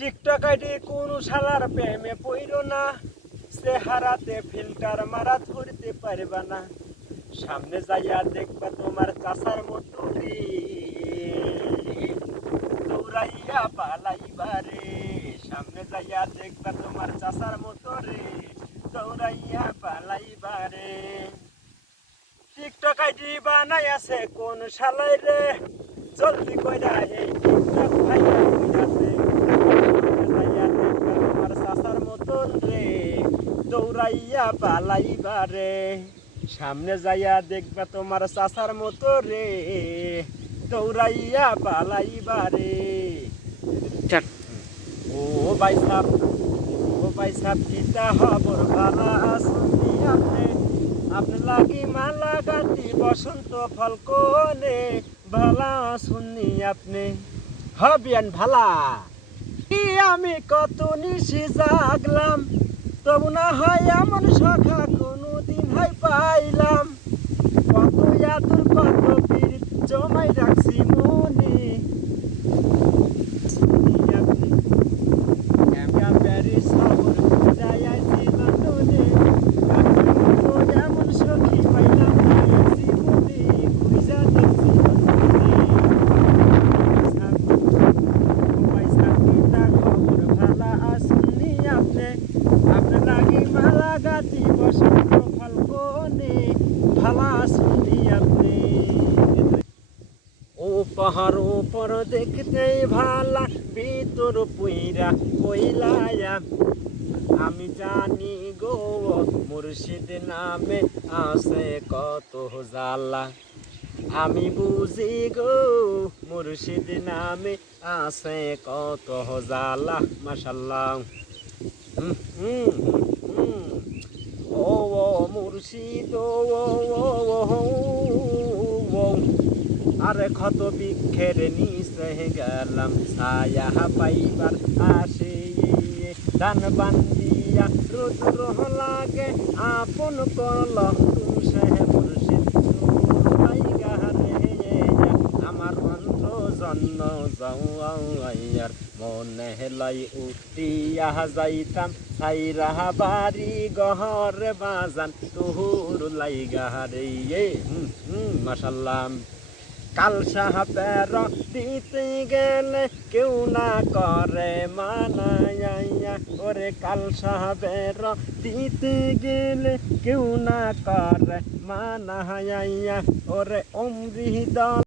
TikTok ID কোন শালার প্রেমে পইরো না, চেহারাতে ফিল্টার মারা ধরতে পারবা না। সামনে যাইয়া দেখবা তোমার চাচার মতো রে, দৌড়াইয়া পালাইবারে। সামনে যাইয়া দেখবা তোমার চাচার মতো রে, দৌড়াইয়া পালাইবারে। টিকটক আইডি বানাই আছে কোন শালাই রে, জলদি কইরা এই টিকটক ভাইয়া কইরাছে। তোমার চাচার মতন রে, দৌড়াইয়া পালাইবারে। সামনে যাইয়া দেখবা তোমার চাচার মতো রে, দৌড়াইয়া পালাইবারে। ও ভাই সাপ, ও ভাই সাপ কিতা খবর ভালা শুনি আপনি? আপনি লাগি মালা গাতি বসন্ত ফলকনে, ভালা শুনি আপনি হবিয়ান ভালা। কি আমি কত নিশি জাগলাম, তবু না হয় এমন সখা কোনদিন হয় পাইলাম। কত আদর কত পীর জমাই রাখছি মনে, প্যারিস শহর যাই আইছি লন্ডনে। এমন সখী পাইলাম জীবনে, খুঁজা দেখছি খবর ভালা আসুনি আপনি? আপনি লাগি মালা গাতি বসন্ত ফলকনে, ভালা আসুনি আপনি। ও পাহাড় উপর দেখতে ভালা, ভিতর পুইরা কইলায়া। আমি জানি গো মুর্শিদ নামে আছে কত জ্বালা। আমি বুঝি গো মুর্শিদ নামে আছে কত জ্বালা। মাশাআল্লাহ। ও ও মুর্শিদ, ও ও ও, আরে ক্ষত বৃক্ষের নিচে গেলাম ছায়া পাইবার আসে। ধান বান্ধিয়া রুদ্র লাগে আপন করল তুষে মুর্শিদ গারে। আমার অন্ধ জন্ম যাওয়ার মনে হেলাই উঠিয়া যাইতাম সাইরা বাড়ি গহর বাজান তুহুর লাইগারে। মাশাআল্লাহ। কাল সাহেবের দিতে গেলে কেউ না করে মানাইয়া, ওরে কাল সাহেবের দিতে গেলে কেউ না করে মানাইয়া, ওরে অমৃত